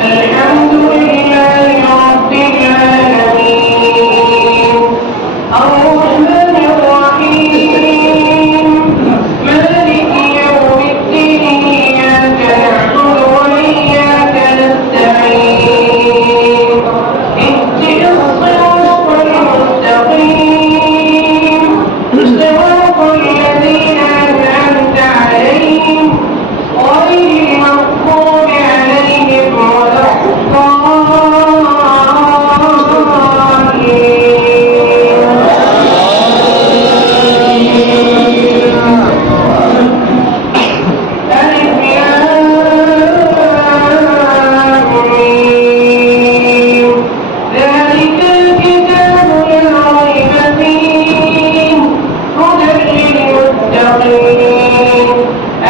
الحمد لله رب العالمين الرحمن الرحيم مالك يوم الدين إياك نعبد وإياك نستعين اهدنا الصراط المستقيم صراط الذين أنعمت عليهم غير المغضوب عليهم ولا ذلك الكتاب لا ريب فيه هدى للمتقين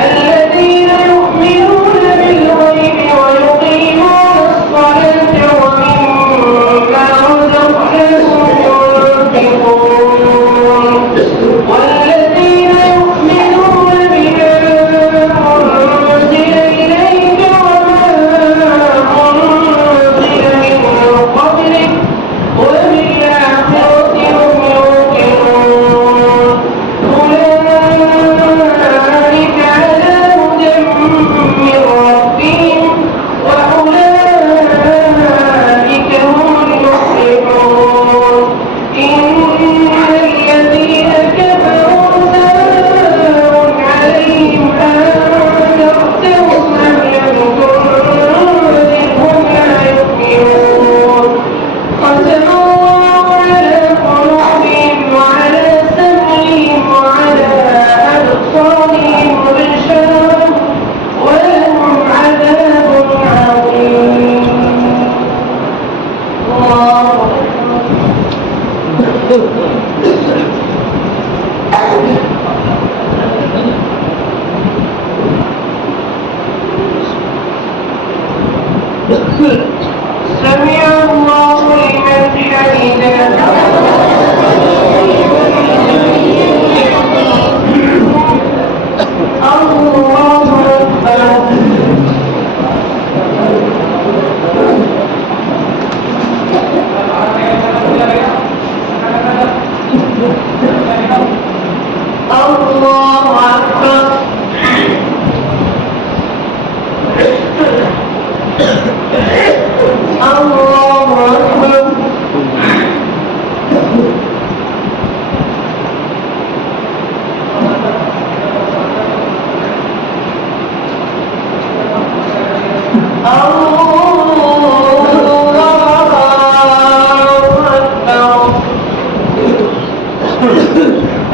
الذين يؤمنون بالغيب ويقيمون الصلاة ومما رزقناهم ينفقون والذين يؤمنون بما أنزل إليك وما أنزل من قبلك وبالآخرة هم يوقنون أولئك على هدى من ربهم وأولئك هم المفلحون إن الذين كفروا سواء عليهم أنذرتهم أم لم تنذرهم لا يؤمنون ختم الله على قلوبهم وعلى سمعهم وعلى أبصارهم غشاوة ولهم عذاب عظيم الله سمع الله لمن حمده الله أكبر الله أكبر الله أكبر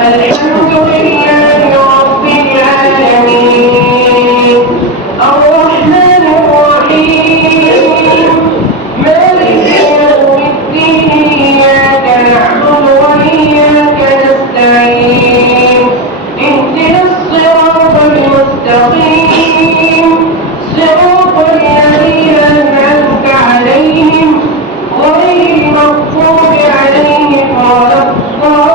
الحمد لله رب العالمين الرحمن الرحيم مالك يوم الدين إياك نعبد وإياك نستعين اهدنا الصراط المستقيم صراط الذين أنعمت عليهم غير المغضوب عليهم ولا الضالين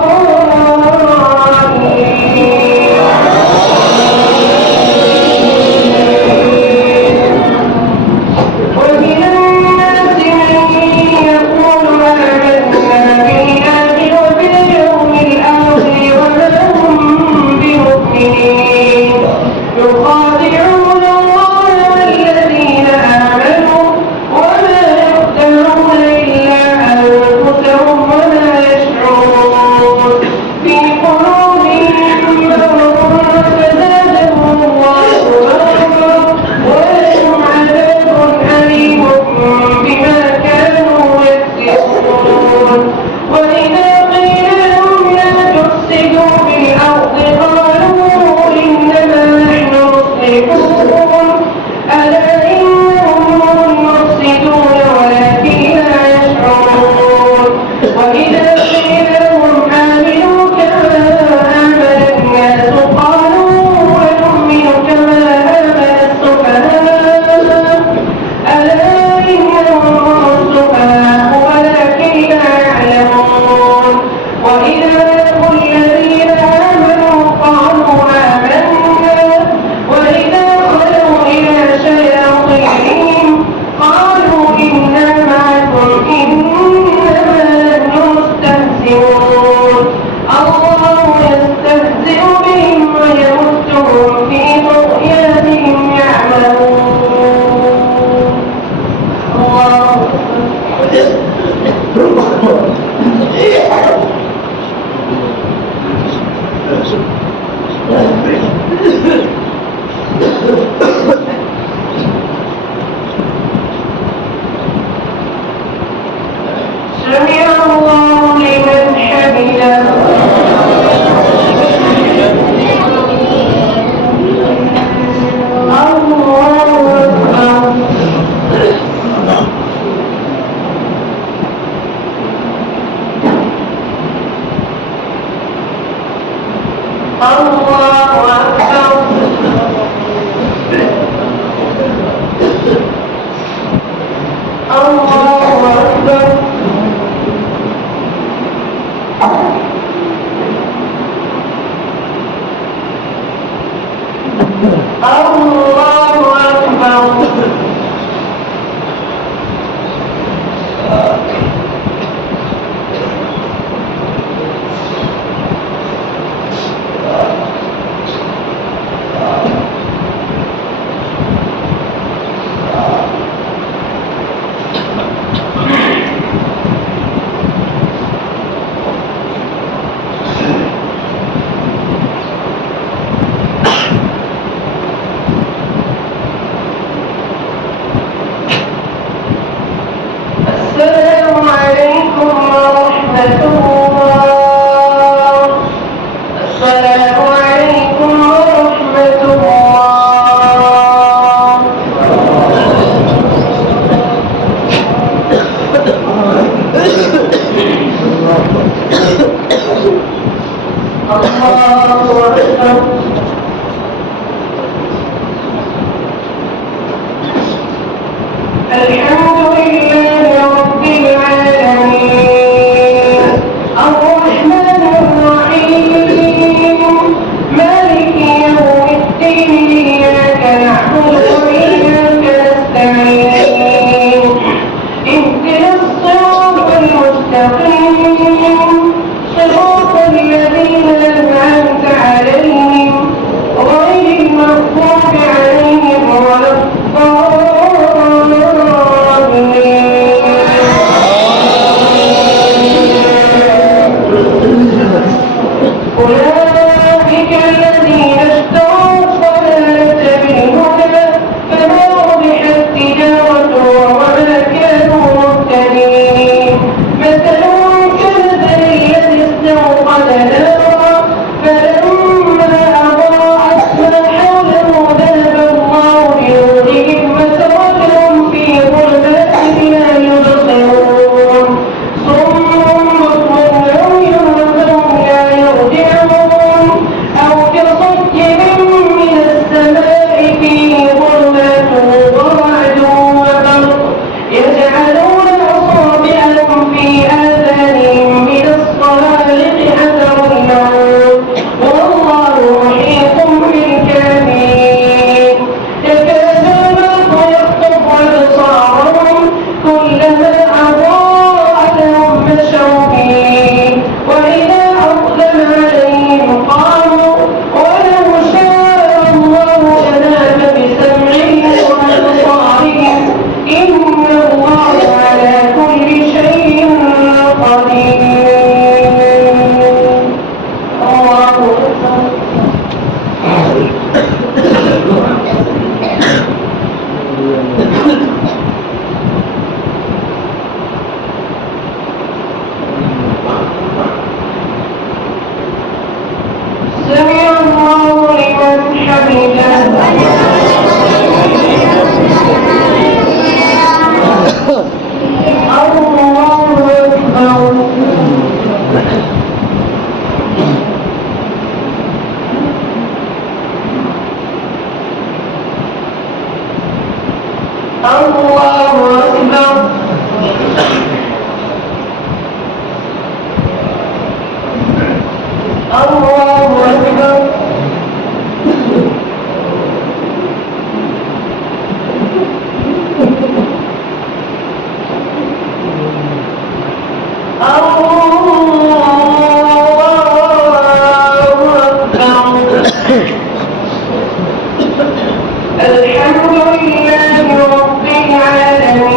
سمع الله لمن حمده. السلام عليكم ورحمة الله. السلام عليكم ورحمة الله. الله أكبر. الحمد لله رب العالمين الرحمن الرحيم مالك يوم الدين إياك نعبد وإياك نستعين اهدنا الصراط المستقيم صراط الذين أنعمت عليهم غير المغضوب عليهم ولا أولئك الذين اشتروا الضلالة بالهدى فما ربحت تجارتهم وما كانوا مهتدين مثلهم كمثل الذي استوقد نارا فلما أضاءت ما حوله ذهب الله بنورهم وتركهم في ظلمات لا يبصرون صم بكم عمي فهم لا يرجعون أو كصيب من السماء فيه ظلمات ورعد وبرق يجعلون أصابعهم في آذانهم من الصواعق حذر الموت والله محيط بالكافرين يكاد البرق يخطف أبصارهم كلما أضاء لهم مشوا فيه وإذا أظلم عليهم قاموا ولو شاء الله لذهب بسمعهم وأبصارهم إن الله على كل شيء قدير. الله أكبر. سمع الله لمن حمده. الله أكبر. الله أكبر. الله أكبر. الحمد لله رب العالمين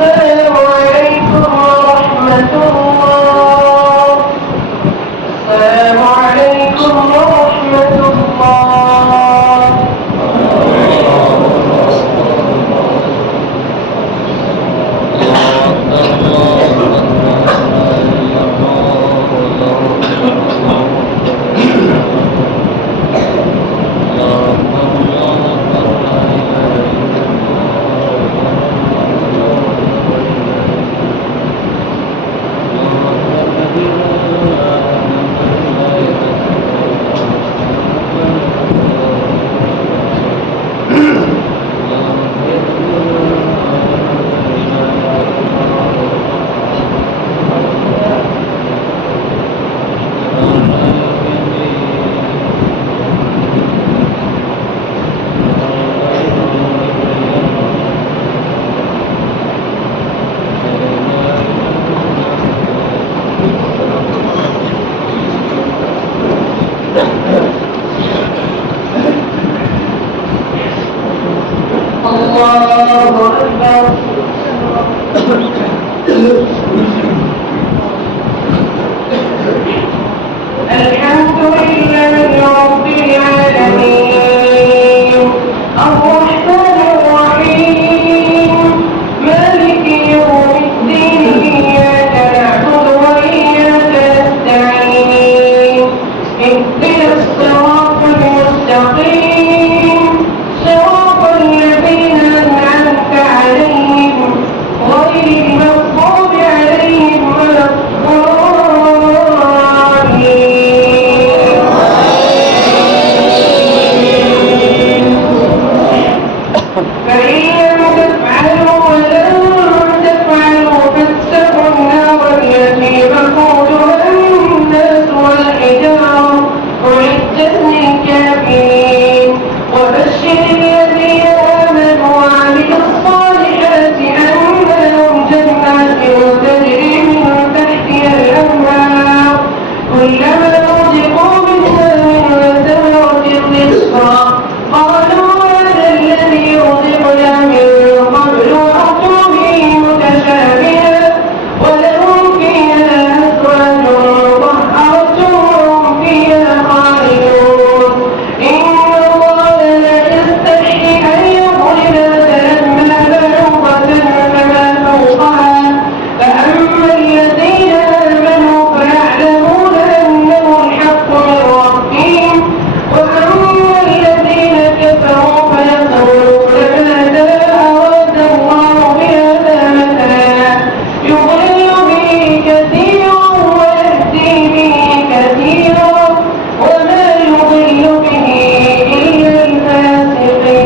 السلام عليكم ورحمة الله. السلام عليكم ورحمة الله. الله أكبر. الحمد لله رب العالمين الرحمن الرحيم مالك يوم الدين إياك نعبد وإياك نستعين اهدنا الصراط المستقيم صراط الذين أنعمت عليهم غير المغضوب عليهم ولا فإن لم تفعلوا ولن تفعلوا فاتقوا النار التي وقودها الناس والحجارة أعدت للكافرين وبشر الذين آمنوا وعملوا الصالحات أن لهم جنات تجري من تحتها الأنهار كلما رزقوا منها من ثمرة رزقا قالوا هذا الذي رزقنا من قبل وأتوا به متشابها ولهم فيها أزواج مطهرة وهم فيها خالدون إن الله لا يستحي أن يضرب مثلا ما بعوضة فما فوقها فأما الذين آمنوا فيعلمون أنه الحق من ربهم وأما الذين كفروا فيقولون ماذا أراد الله بهذا مثلا يضل به كثيرا ويهدي به كثيرا وما يضل به إلا الفاسقين.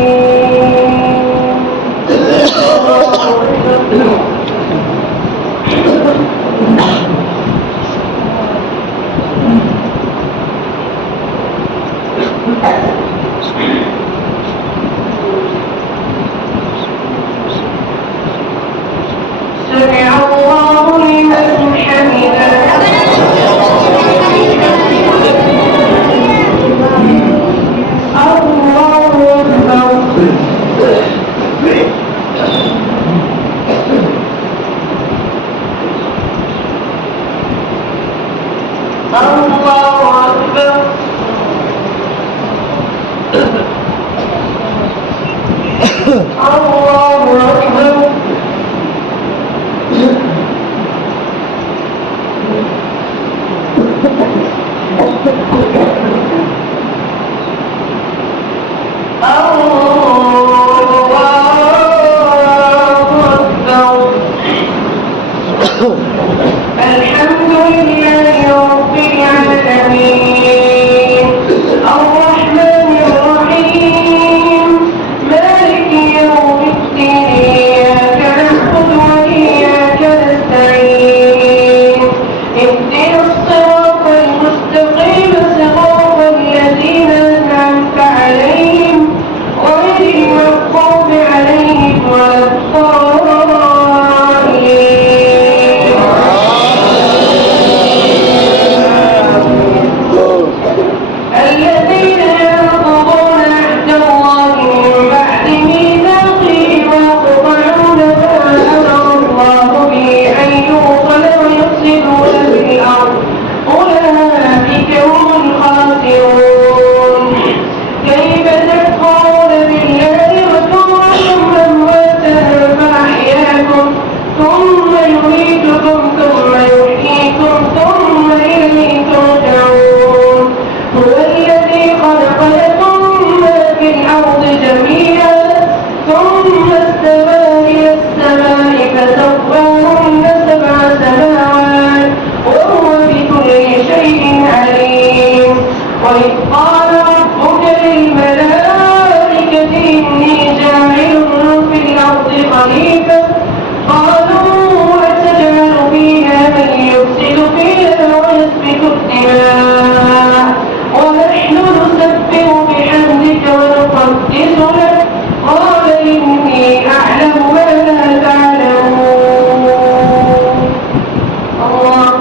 سمع الله لمن حمده. الله أكبر. الله أكبر. الحمد لله رب العالمين اهدنا الصراط المستقيم صراط الذين أنعمت عليهم غير المغضوب عليهم ولا الضالين. الذين ينقضون عهد الله من بعد ميثاقه ويقطعون ما أمر الله به أن يوصل ويفسدون في الأرض أولئك هم الخاسرون. كيف تكفرون بالله وكنتم أمواتا فأحياكم ثم يميتكم ثم يحييكم ثم إليه ترجعون. هو الذي خلق لكم ما في الأرض جميعا ثم استوى إلى السماء فسواهن سبع سماوات وهو بكل شيء عليم. وإذ قال ربك للملائكة إني جاعل في الأرض خليفة قالوا أتجعل فيها من يفسد فيها ويسفك الدماء ونحن نسبح بحمدك ونقدس لك قال إني أعلم ما لا تعلمون. الله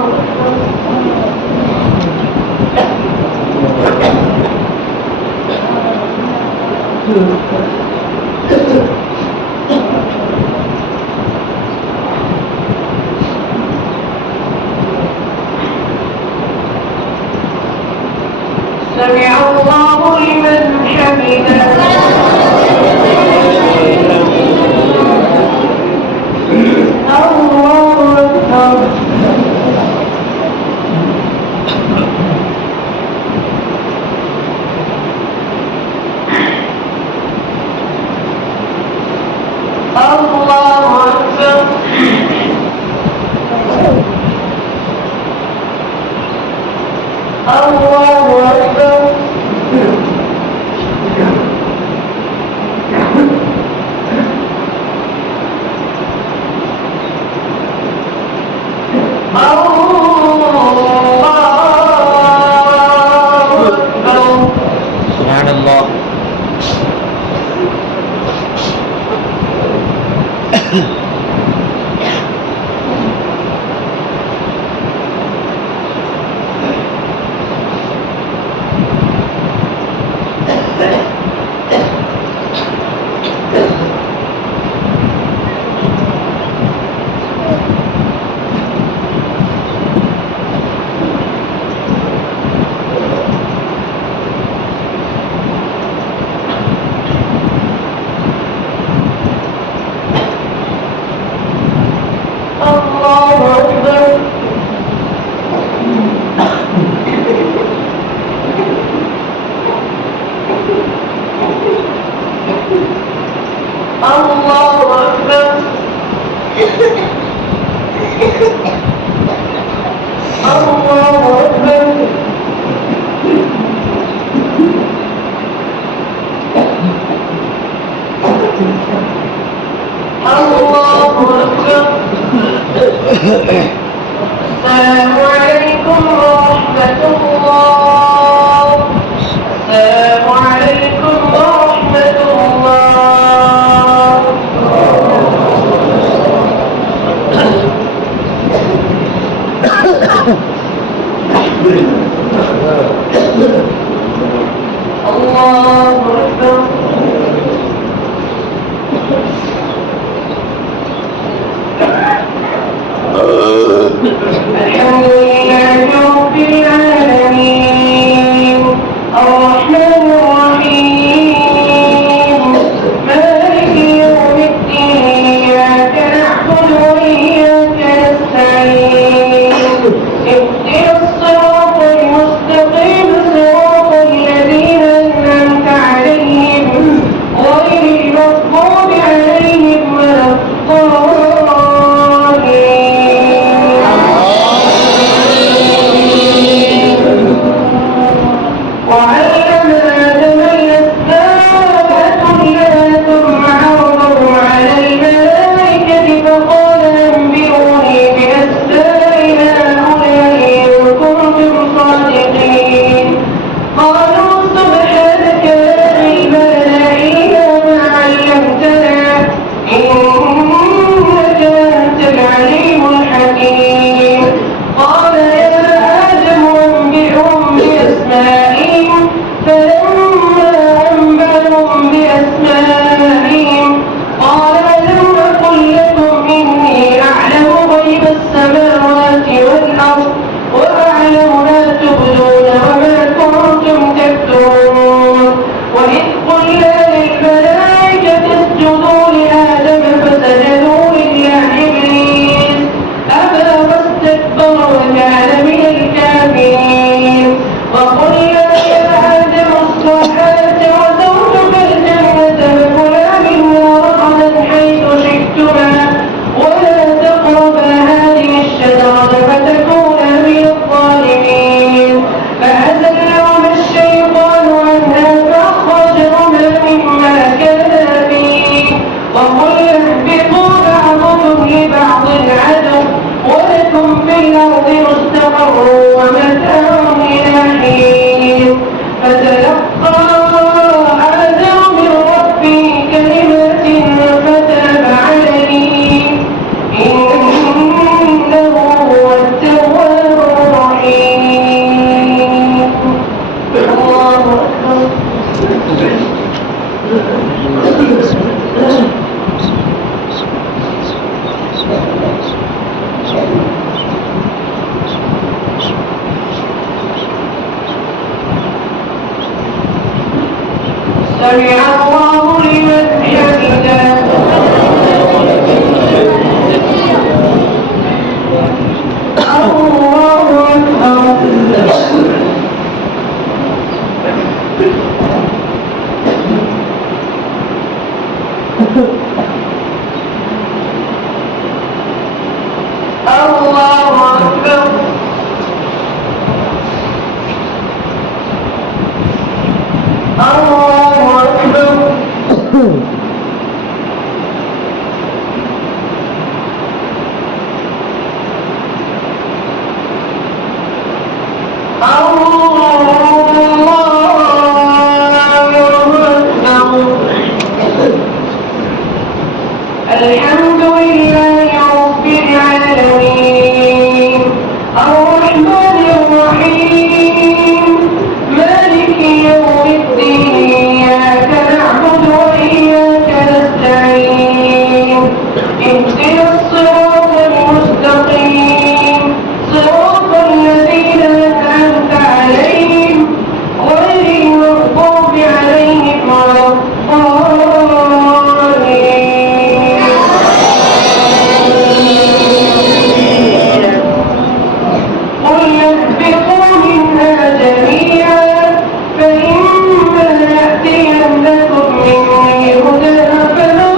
سمع الله لمن حمده. الله أكبر. الله أكبر. الله أكبر. سبحان الله. السلام عليكم ورحمة الله. السلام عليكم ورحمة الله. الله أكبر. الحمد لله رب العالمين الرحمن الرحيم مالك يوم الدين إياك نعبد وإياك نستعين اهدنا الصراط المستقيم صراط الذين أنعمت عليهم غير المغضوب عليهم ولا وعلم آدم الأسماء كلها ثم عرضهم على الملائكة فقال أنبئوني بأسماء هؤلاء سمع الله لمن حمده. الله أكبر. الله أكبر. الله أكبر. الحمد لله رب العالمين الرحمن الرحيم مالك يوم الدين إياك نعبد وإياك نستعين اهدنا الصراط المستقيم صراط الذين أنعمت عليهم غير المغضوب عليهم ولا قل اهبطوا منها جميعا فإما يأتينكم مني هدى فمن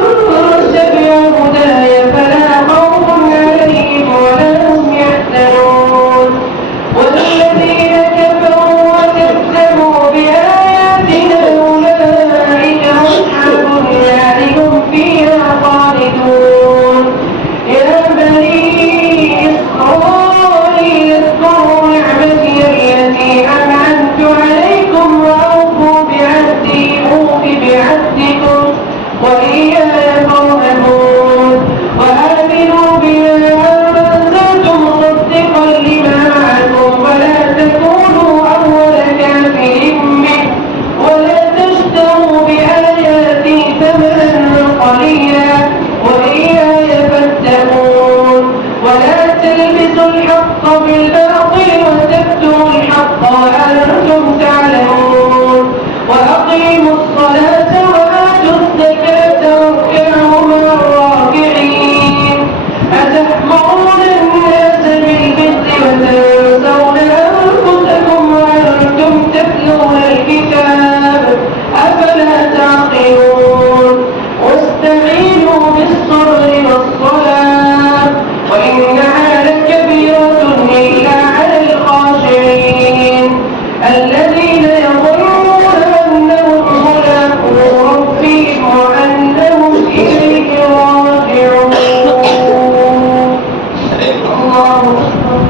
تبع هداي فلا خوف عليهم ولا هم يحزنون والذين كفروا وكذبوا بآياتنا أولئك أصحاب النار هم فيها خالدون يا بني إسرائيل اذكروا نعمتي التي أنعمت عليكم وأوفوا بعهدي أوف بعهدكم وإياي فارهبون وآمنوا بما أنزلت مصدقا لما معكم ولا تكونوا أول كافر به ولا تشتروا بآياتي ثمنا قليلا وإياي فاتقون ولا تلبسوا الحق بالباطل وتكتموا الحق وأنتم تعلمون وأقيموا الصلاة وآتوا الزكاة واركعوا مع الراكعين أتأمرون الناس بالبر وتنسون أنفسكم وأنتم تتلون الكتاب أفلا تعقلون واستعينوا بالصبر والصلاة وإنها لكبيرة إلا على الخاشعين الذين يظنون أنهم ملاقو ربهم وأنهم إليه راجعون. الله أكبر.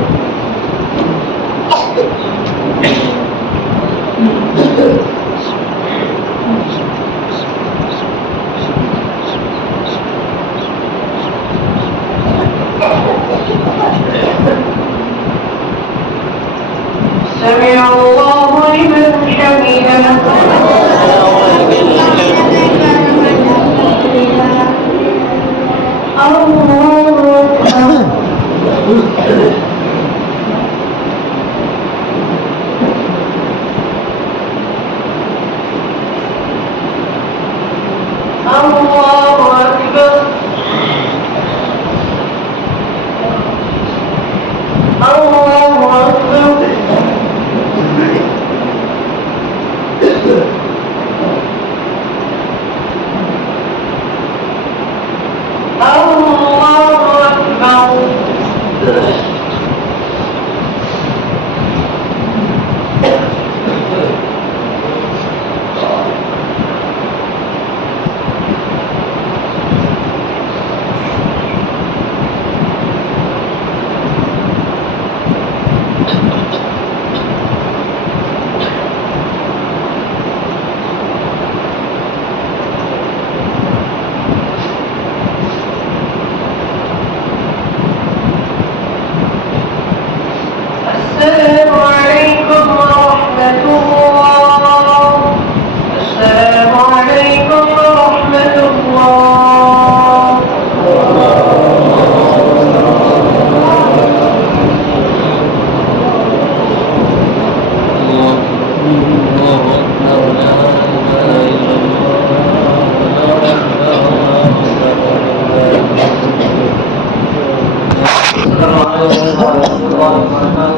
سمع الله لمن حمده. الله أكبر. الله أكبر. السلام عليكم ورحمة الله. السلام عليكم ورحمة الله. الله أكبر لا إله إلا عليكم ورحمة الله وبركاته.